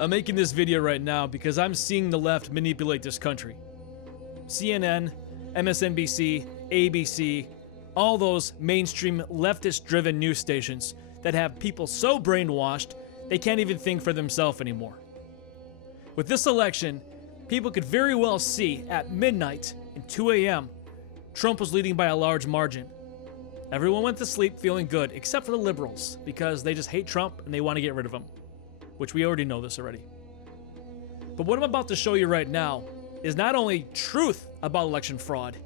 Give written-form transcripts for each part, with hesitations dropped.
I'm making this video right now because I'm seeing the left manipulate this country. CNN, MSNBC, ABC, all those mainstream leftist-driven news stations that have people so brainwashed they can't even think for themselves anymore. With this election, people could very well see at midnight and 2 a.m. Trump was leading by a large margin. Everyone went to sleep feeling good except for the liberals because they just hate Trump and they want to get rid of him, which we already know this already. But what I'm about to show you right now is not only truth about election fraud,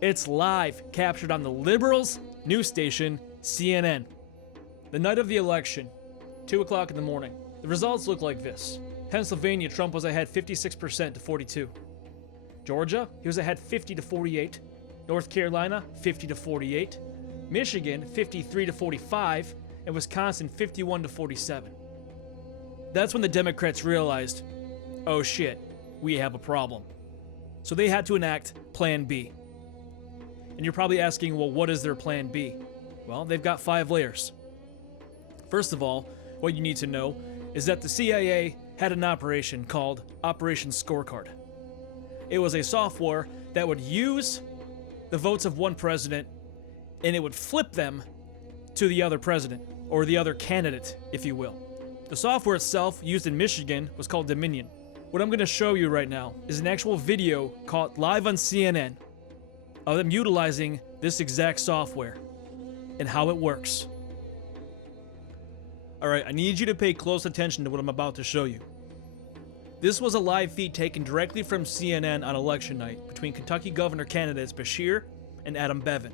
it's live captured on the liberals' news station, CNN. The night of the election, 2 o'clock in the morning, the results look like this. Pennsylvania, Trump was ahead 56% to 42. Georgia, he was ahead 50 to 48. North Carolina, 50 to 48. Michigan, 53 to 45. And Wisconsin, 51 to 47. That's when the Democrats realized, oh shit, we have a problem. So they had to enact Plan B. And you're probably asking, well, what is their Plan B? Well, they've got 5 layers. First of all, what you need to know is that the CIA had an operation called Operation Scorecard. It was a software that would use the votes of one president and it would flip them to the other president, or the other candidate, if you will. The software itself, used in Michigan, was called Dominion. What I'm going to show you right now is an actual video caught live on CNN of them utilizing this exact software and how it works. Alright, I need you to pay close attention to what I'm about to show you. This was a live feed taken directly from CNN on election night between Kentucky governor candidates Beshear and Adam Bevin.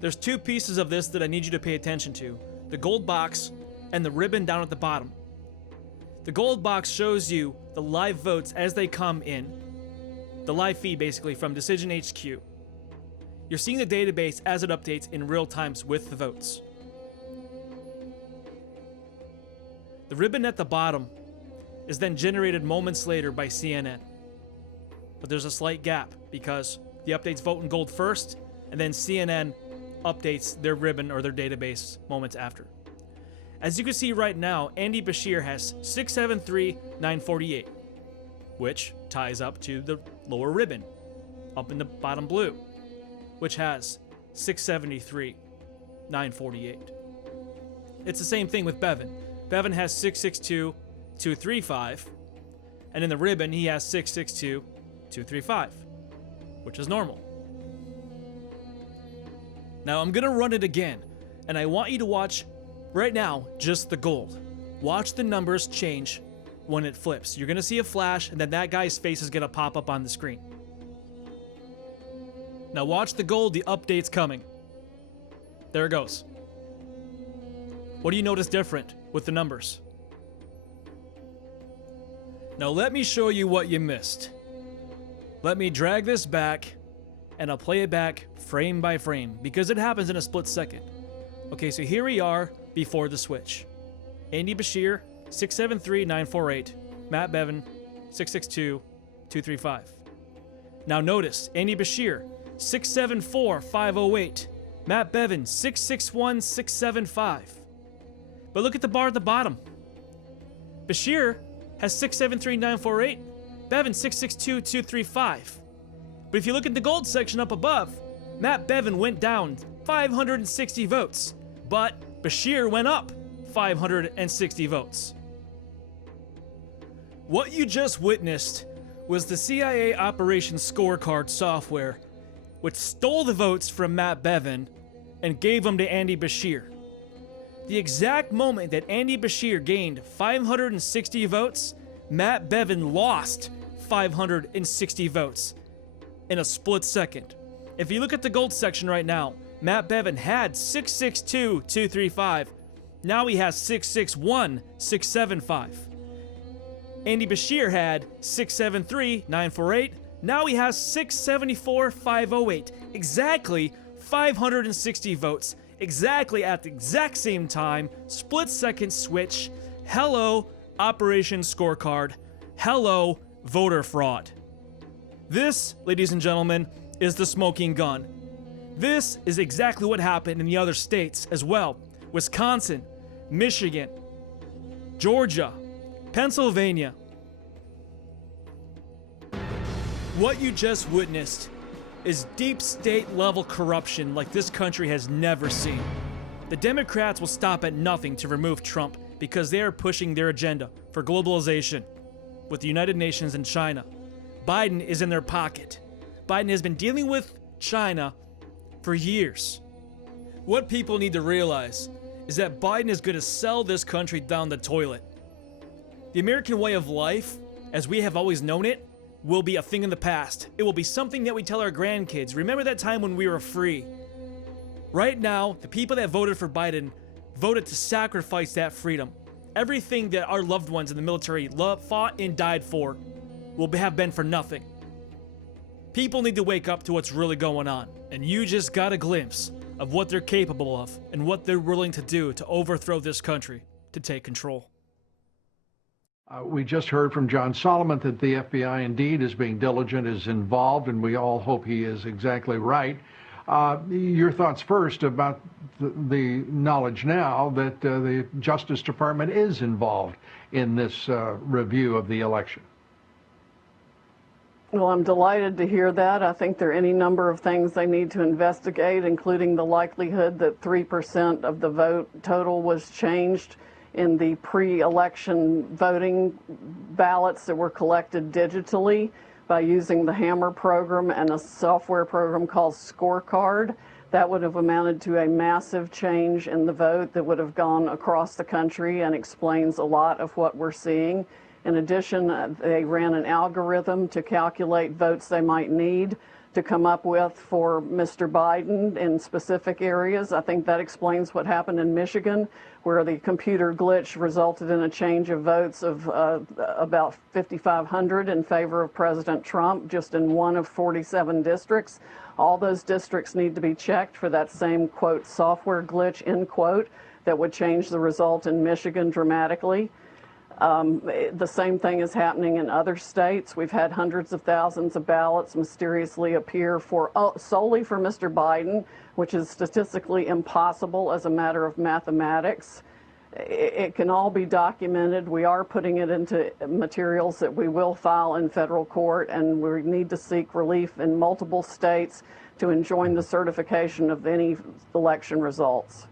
There's 2 pieces of this that I need you to pay attention to. The gold box and the ribbon down at the bottom. The gold box shows you the live votes as they come in. The live feed basically from Decision HQ. You're seeing the database as it updates in real time with the votes. The ribbon at the bottom is then generated moments later by CNN. But there's a slight gap because the updates vote in gold first, and then CNN updates their ribbon or their database moments after. As you can see right now, Andy Beshear has 673,948, which ties up to the lower ribbon, up in the bottom blue, which has 673,948. It's the same thing with Bevin. Bevin has 662,235, and in the ribbon he has 662,235, which is normal. Now I'm gonna run it again, and I want you to watch right now just the gold. Watch the numbers change when it flips. You're gonna see a flash, and then that guy's face is gonna pop up on the screen. Now watch the gold, the update's coming. There it goes. What do you notice different with the numbers? Now let me show you what you missed. Let me drag this back, and I'll play it back frame by frame, because it happens in a split second. Okay, so here we are before the switch. Andy Beshear, 673,948. Matt Bevin, 662,235. Now notice, Andy Beshear, 674,508. Matt Bevin, 661,675. But look at the bar at the bottom. Beshear has 673,948. Bevin, 662,235. But if you look at the gold section up above, Matt Bevin went down 560 votes, but Beshear went up 560 votes. What you just witnessed was the CIA Operation Scorecard software, which stole the votes from Matt Bevin and gave them to Andy Beshear. The exact moment that Andy Beshear gained 560 votes, Matt Bevin lost 560 votes in a split second. If you look at the gold section right now, Matt Bevin had 662,235. Now he has 661,675. Andy Beshear had 673,948. Now he has 674,508. Exactly 560 votes. Exactly at the exact same time. Split second switch. Hello, Operation Scorecard. Hello, voter fraud. This, ladies and gentlemen, is the smoking gun. This is exactly what happened in the other states as well, Wisconsin, Michigan, Georgia, Pennsylvania. What you just witnessed is deep state level corruption like this country has never seen. The Democrats will stop at nothing to remove Trump because they are pushing their agenda for globalization with the United Nations and China. Biden is in their pocket. Biden has been dealing with China for years. What people need to realize is that Biden is going to sell this country down the toilet. The American way of life, as we have always known it, will be a thing in the past. It will be something that we tell our grandkids. Remember that time when we were free? Right now, the people that voted for Biden voted to sacrifice that freedom. Everything that our loved ones in the military fought and died for will have been for nothing. People need to wake up to what's really going on, and you just got a glimpse of what they're capable of and what they're willing to do to overthrow this country, to take control. We just heard from John Solomon that the FBI indeed is being diligent, is involved, and we all hope he is exactly right. Your thoughts first about the knowledge now that the Justice Department is involved in this review of the election. Well, I'm delighted to hear that. I think there are any number of things they need to investigate, including the likelihood that 3% of the vote total was changed in the pre-election voting ballots that were collected digitally by using the Hammer program and a software program called Scorecard. That would have amounted to a massive change in the vote that would have gone across the country and explains a lot of what we're seeing. In addition, they ran an algorithm to calculate votes they might need to come up with for Mr. Biden in specific areas. I think that explains what happened in Michigan, where the computer glitch resulted in a change of votes of about 5,500 in favor of President Trump, just in one of 47 districts. All those districts need to be checked for that same, quote, software glitch, end quote, that would change the result in Michigan dramatically. The same thing is happening in other states. We've had hundreds of thousands of ballots mysteriously appear solely for Mr. Biden, which is statistically impossible as a matter of mathematics. It can all be documented. We are putting it into materials that we will file in federal court, and we need to seek relief in multiple states to enjoin the certification of any election results.